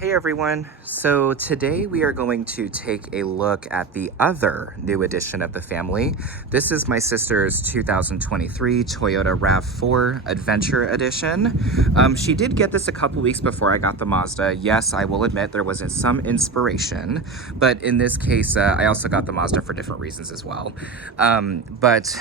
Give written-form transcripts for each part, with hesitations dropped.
Hey everyone, so today we are going to take a look at the other new addition of the family. This is my sister's 2023 Toyota RAV4 Adventure Edition. She did get this a couple weeks before I got the Mazda. Yes, I will admit there was some inspiration, but in this case, I also got the Mazda for different reasons as well. But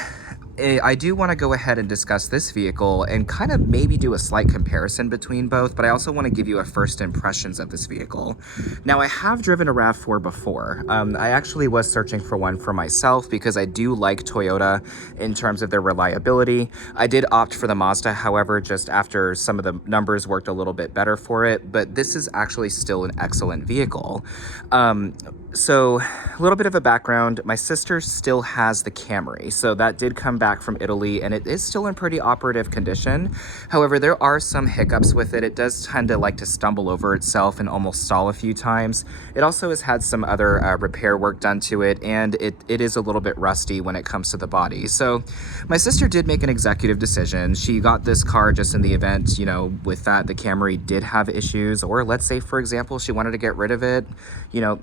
I do want to go ahead and discuss this vehicle and kind of maybe do a slight comparison between both, but I also want to give you a first impressions of this vehicle. Now, I have driven a RAV4 before. I actually was searching for one for myself because I do like Toyota in terms of their reliability. I did opt for the Mazda, however, just after some of the numbers worked a little bit better for it, but this is actually still an excellent vehicle. So a little bit of a background, my sister still has the Camry, so that did come back from Italy and it is still in pretty operative condition. However, there are some hiccups with it. It does tend to like to stumble over itself and almost stall a few times. It also has had some other repair work done to it, and it is a little bit rusty when it comes to the body. So my sister did make an executive decision. She got this car just in the event, with that the Camry did have issues, or let's say, for example, she wanted to get rid of it.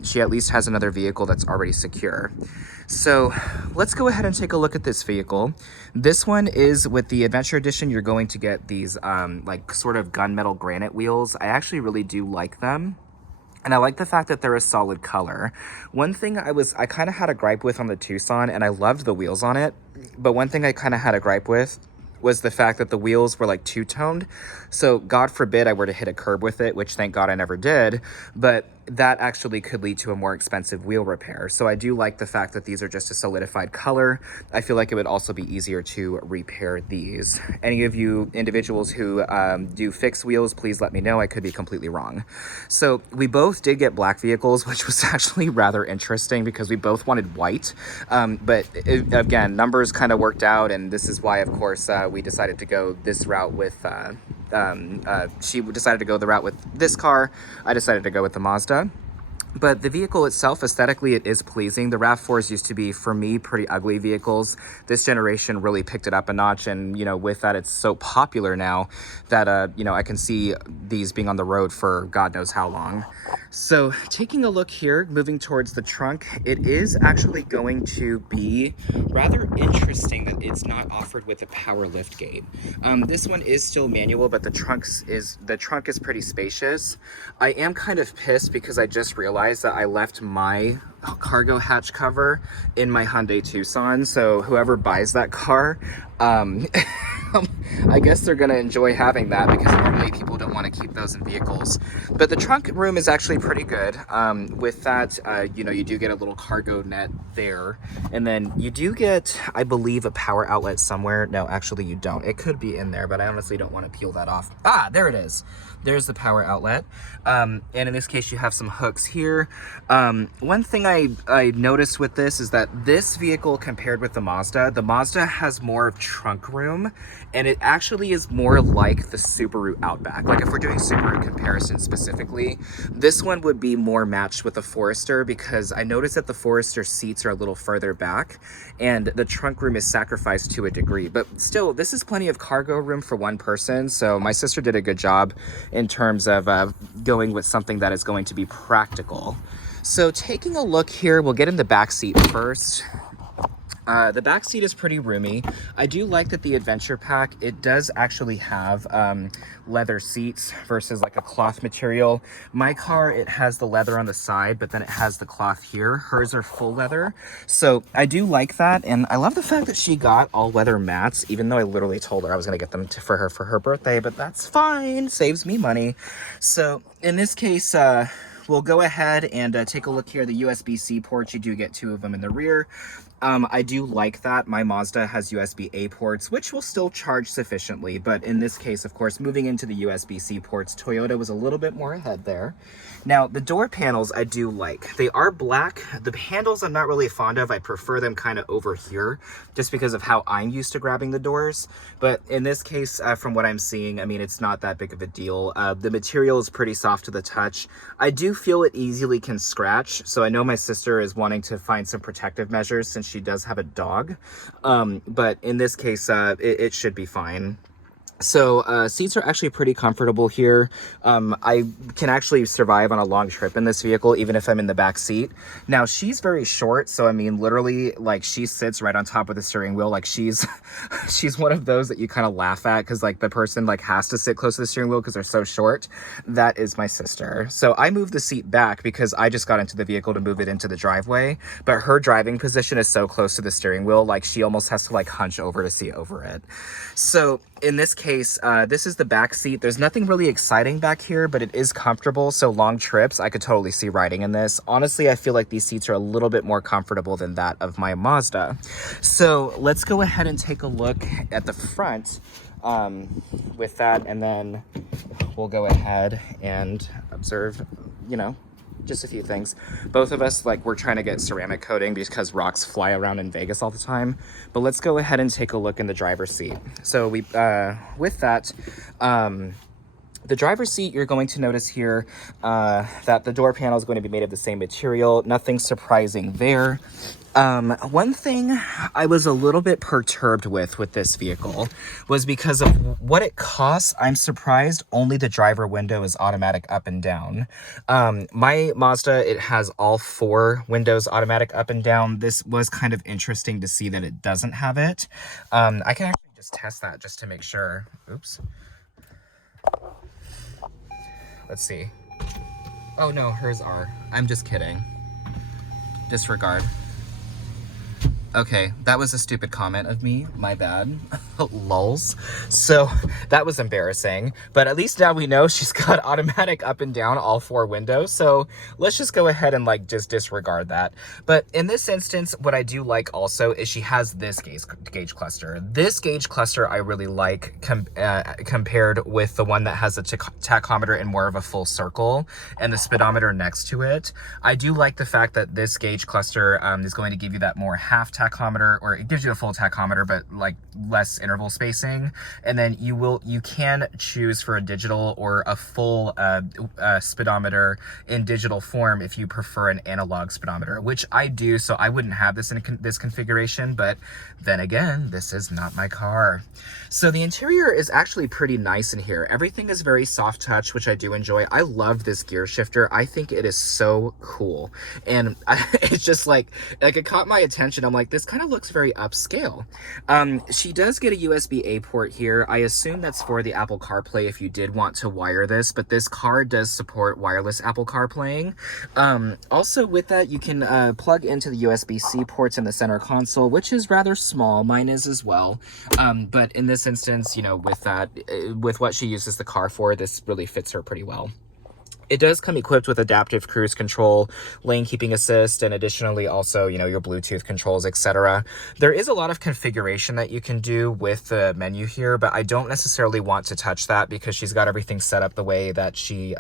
She at least has another vehicle that's already secure. So let's go ahead and take a look at this vehicle. This one is with the Adventure Edition. You're going to get these like sort of gunmetal granite wheels. I actually really do like them. And I like the fact that they're a solid color. One thing I kind of had a gripe with on the Tucson, and I loved the wheels on it, but one thing I kind of had a gripe with was the fact that the wheels were like two-toned. So God forbid I were to hit a curb with it, which thank God I never did, but that actually could lead to a more expensive wheel repair. So I do like the fact that these are just a solidified color. I feel like it would also be easier to repair these. Any of you individuals who do fix wheels, please let me know. I could be completely wrong. So we both did get black vehicles, which was actually rather interesting because we both wanted white. Again, numbers kind of worked out, and this is why, of course, we decided to go this route with she decided to go the route with this car. I decided to go with the Mazda. But the vehicle itself, aesthetically, it is pleasing. The RAV4s used to be, for me, pretty ugly vehicles. This generation really picked it up a notch, and, with that, it's so popular now that, I can see these being on the road for God knows how long. So, taking a look here, moving towards the trunk, it is actually going to be rather interesting that it's not offered with a power lift gate. This one is still manual, but the trunk is pretty spacious. I am kind of pissed because I just realized that I left my cargo hatch cover in my Hyundai Tucson, so whoever buys that car, I guess they're gonna enjoy having that because normally people don't want to keep those in vehicles. But the trunk room is actually pretty good. With that, you do get a little cargo net there, and then you do get, I believe, a power outlet somewhere. No, actually you don't. It could be in there, but I honestly don't want to peel that off. Ah, there it is. There's the power outlet. And in this case, you have some hooks here. One thing I noticed with this is that this vehicle, compared with the Mazda has more trunk room, and it actually is more like the Subaru Outback. Like if we're doing Subaru comparison specifically, this one would be more matched with the Forester, because I noticed that the Forester seats are a little further back and the trunk room is sacrificed to a degree. But still, this is plenty of cargo room for one person, so my sister did a good job in terms of going with something that is going to be practical. So taking a look here, we'll get in the back seat first. The back seat is pretty roomy. I do like that the Adventure Pack, it does actually have leather seats versus like a cloth material. My car, it has the leather on the side, but then it has the cloth here. Hers are full leather. So I do like that, and I love the fact that she got all weather mats, even though I literally told her I was gonna get them for her birthday, but that's fine, saves me money. So in this case, we'll go ahead and take a look here. The USB-C ports, you do get two of them in the rear. I do like that. My Mazda has USB-A ports, which will still charge sufficiently, but in this case, of course, moving into the USB-C ports, Toyota was a little bit more ahead there. Now, the door panels I do like. They are black. The handles I'm not really fond of. I prefer them kind of over here, just because of how I'm used to grabbing the doors. But in this case, from what I'm seeing, I mean, it's not that big of a deal. The material is pretty soft to the touch. I do feel it easily can scratch, so I know my sister is wanting to find some protective measures since she does have a dog, but in this case, it should be fine. So seats are actually pretty comfortable here. I can actually survive on a long trip in this vehicle, even if I'm in the back seat. Now, she's very short, so I mean, literally, like, she sits right on top of the steering wheel. Like, she's she's one of those that you kind of laugh at because, like, the person, like, has to sit close to the steering wheel because they're so short. That is my sister. So I moved the seat back because I just got into the vehicle to move it into the driveway, but her driving position is so close to the steering wheel, like, she almost has to, like, hunch over to see over it. So in this case, this is the back seat. There's nothing really exciting back here, but it is comfortable. So long trips, I could totally see riding in this. Honestly, I feel like these seats are a little bit more comfortable than that of my Mazda. So let's go ahead and take a look at the front with that, and then we'll go ahead and observe, you know, just a few things. Both of us, like, we're trying to get ceramic coating because rocks fly around in Vegas all the time. But let's go ahead and take a look in the driver's seat. So we, with that, the driver's seat, you're going to notice here that the door panel is going to be made of the same material. Nothing surprising there. One thing I was a little bit perturbed with this vehicle was because of what it costs. I'm surprised only the driver window is automatic up and down. My Mazda, it has all 4 windows automatic up and down. This was kind of interesting to see that it doesn't have it. I can actually just test that just to make sure. Oops. Let's see. Oh no, hers are. I'm just kidding. Disregard. Okay, that was a stupid comment of me. My bad. Lulz. So that was embarrassing. But at least now we know she's got automatic up and down all 4 windows. So let's just go ahead and, like, just disregard that. But in this instance, what I do like also is she has this gauge cluster. This gauge cluster I really like compared with the one that has a tachometer in more of a full circle and the speedometer next to it. I do like the fact that this gauge cluster is going to give you that more half tachometer, or it gives you a full tachometer, but like less interval spacing. And then you can choose for a digital or a full speedometer in digital form if you prefer an analog speedometer, which I do. So I wouldn't have this in this configuration, but then again, this is not my car. So the interior is actually pretty nice in here. Everything is very soft touch, which I do enjoy. I love this gear shifter. I think it is so cool. And it's just like it caught my attention. I'm like, this kind of looks very upscale. She does get a USB-A port here. I assume that's for the Apple CarPlay if you did want to wire this, but this car does support wireless Apple CarPlaying. Also with that, you can plug into the USB-C ports in the center console, which is rather small. Mine is as well. But in this instance, you know, with that, with what she uses the car for, this really fits her pretty well. It does come equipped with adaptive cruise control, lane keeping assist, and additionally also, you know, your Bluetooth controls, etc. There is a lot of configuration that you can do with the menu here, but I don't necessarily want to touch that because she's got everything set up the way that she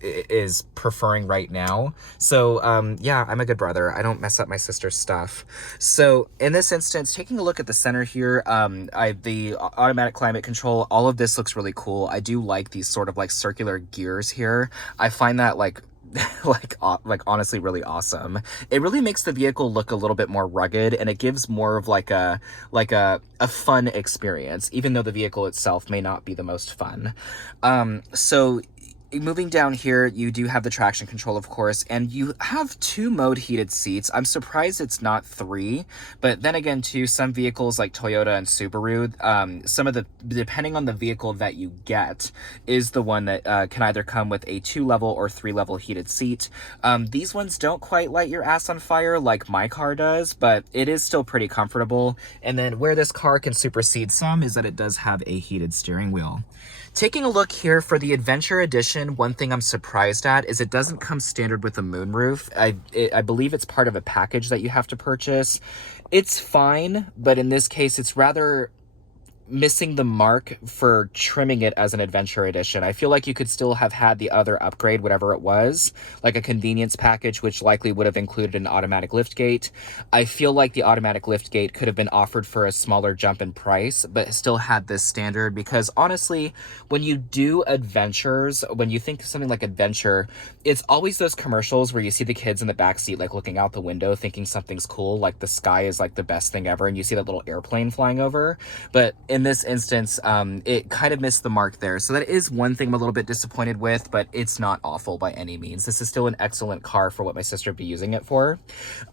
is preferring right now. So yeah, I'm a good brother. I don't mess up my sister's stuff. So in this instance, taking a look at the center here, the automatic climate control, all of this looks really cool. I do like these sort of like circular gears here. I find that like honestly really awesome. It really makes the vehicle look a little bit more rugged, and it gives more of like a fun experience, even though the vehicle itself may not be the most fun. So moving down here, you do have the traction control, of course, and you have 2 mode heated seats. I'm surprised it's not 3, but then again, too, some vehicles like Toyota and Subaru, some of the, depending on the vehicle that you get, is the one that can either come with a 2-level or 3-level heated seat. These ones don't quite light your ass on fire like my car does, but it is still pretty comfortable. And then where this car can supersede some is that it does have a heated steering wheel. Taking a look here for the Adventure Edition, one thing I'm surprised at is it doesn't come standard with a moonroof. I believe it's part of a package that you have to purchase. It's fine, but in this case, it's rather missing the mark for trimming it as an Adventure Edition. I feel like you could still have had the other upgrade, whatever it was, like a convenience package, which likely would have included an automatic liftgate. I feel like the automatic liftgate could have been offered for a smaller jump in price, but still had this standard, because honestly, when you do adventures, when you think of something like adventure, it's always those commercials where you see the kids in the backseat like looking out the window thinking something's cool, like the sky is like the best thing ever, and you see that little airplane flying over. But in this instance, it kind of missed the mark there. So that is one thing I'm a little bit disappointed with, but it's not awful by any means. This is still an excellent car for what my sister would be using it for.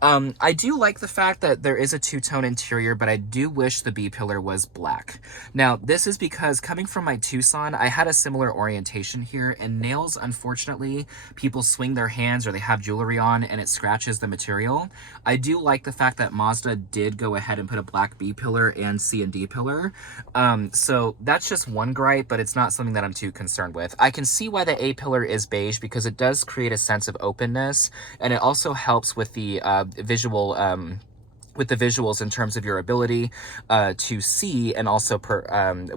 I do like the fact that there is a two-tone interior, but I do wish the B-pillar was black. Now, this is because coming from my Tucson, I had a similar orientation here, and nails, unfortunately, people swing their hands or they have jewelry on and it scratches the material. I do like the fact that Mazda did go ahead and put a black B-pillar and C and D pillar. So that's just one gripe, but it's not something that I'm too concerned with. I can see why the A-pillar is beige because it does create a sense of openness, and it also helps with the visuals in terms of your ability to see, and also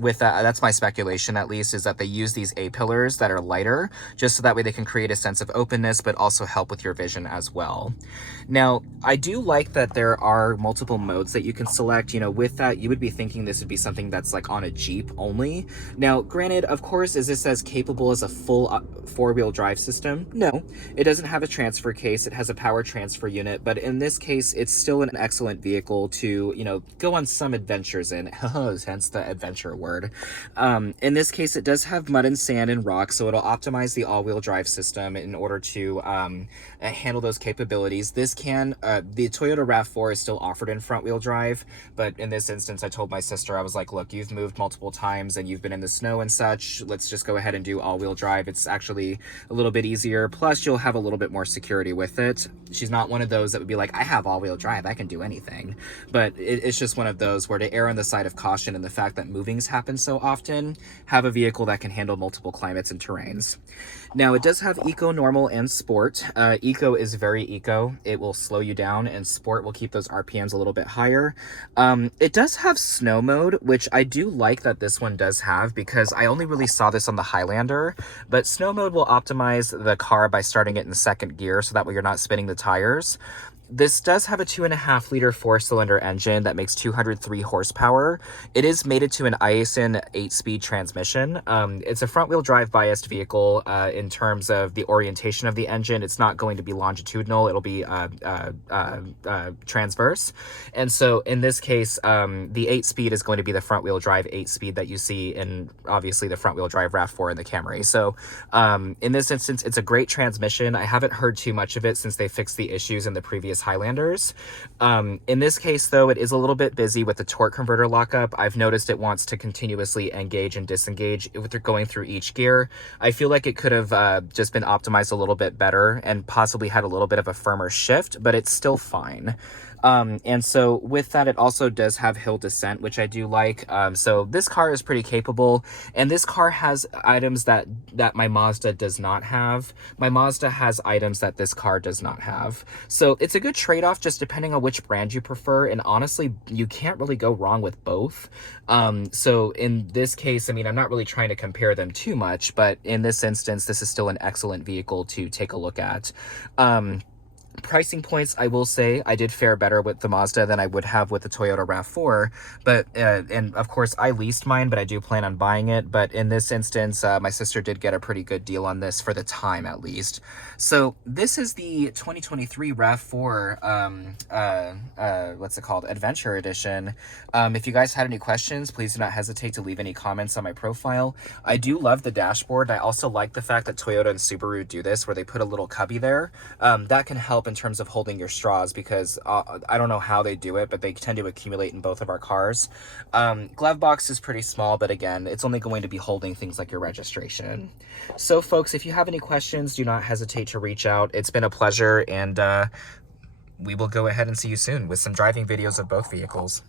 with that, that's my speculation at least, is that they use these A-pillars that are lighter just so that way they can create a sense of openness but also help with your vision as well. Now, I do like that there are multiple modes that you can select. You know, with that, you would be thinking this would be something that's like on a Jeep only. Now, granted, of course, is this as capable as a full four-wheel drive system? No, it doesn't have a transfer case. It has a power transfer unit, but in this case, it's still an excellent vehicle to, you know, go on some adventures in, hence the adventure word. In this case, it does have mud and sand and rock, so it'll optimize the all-wheel drive system in order to handle those capabilities. The Toyota RAV4 is still offered in front-wheel drive, but in this instance, I told my sister, I was like, look, you've moved multiple times and you've been in the snow and such, let's just go ahead and do all-wheel drive. It's actually a little bit easier, plus you'll have a little bit more security with it. She's not one of those that would be like, I have all-wheel drive, I can do anything. But it's just one of those where, to err on the side of caution and the fact that movings happen so often, have a vehicle that can handle multiple climates and terrains. Now, it does have Eco, Normal, and Sport. Eco is very eco. It will slow you down, and Sport will keep those RPMs a little bit higher. It does have Snow Mode, which I do like that this one does have, because I only really saw this on the Highlander, but Snow Mode will optimize the car by starting it in second gear, so that way you're not spinning the tires. This does have a 2.5-liter 4-cylinder engine that makes 203 horsepower. It is mated to an Aisin 8-speed transmission. It's a front-wheel drive biased vehicle in terms of the orientation of the engine. It's not going to be longitudinal. It'll be transverse. And so in this case, the 8-speed is going to be the front-wheel drive 8-speed that you see in, obviously, the front-wheel drive RAV4 and the Camry. So in this instance, it's a great transmission. I haven't heard too much of it since they fixed the issues in the previous Highlanders. In this case, though, it is a little bit busy with the torque converter lockup. I've noticed it wants to continuously engage and disengage with going through each gear. I feel like it could have just been optimized a little bit better and possibly had a little bit of a firmer shift, but it's still fine. And so with that, it also does have hill descent, which I do like. So this car is pretty capable, and this car has items that my Mazda does not have. My Mazda has items that this car does not have. So it's a good trade-off just depending on which brand you prefer, and honestly, you can't really go wrong with both. So in this case, I mean, I'm not really trying to compare them too much, but in this instance, this is still an excellent vehicle to take a look at. Pricing points, I will say I did fare better with the Mazda than I would have with the Toyota RAV4, but and of course I leased mine, but I do plan on buying it. But in this instance, my sister did get a pretty good deal on this for the time, at least. So this is the 2023 RAV4 what's it called, Adventure Edition. If you guys had any questions, please do not hesitate to leave any comments on my profile. I do love the dashboard. I also like the fact that Toyota and Subaru do this, where they put a little cubby there. That can help in terms of holding your straws, because I don't know how they do it, but they tend to accumulate in both of our cars. Glove box is pretty small, but again, it's only going to be holding things like your registration. So folks, if you have any questions, do not hesitate to reach out. It's been a pleasure, and we will go ahead and see you soon with some driving videos of both vehicles.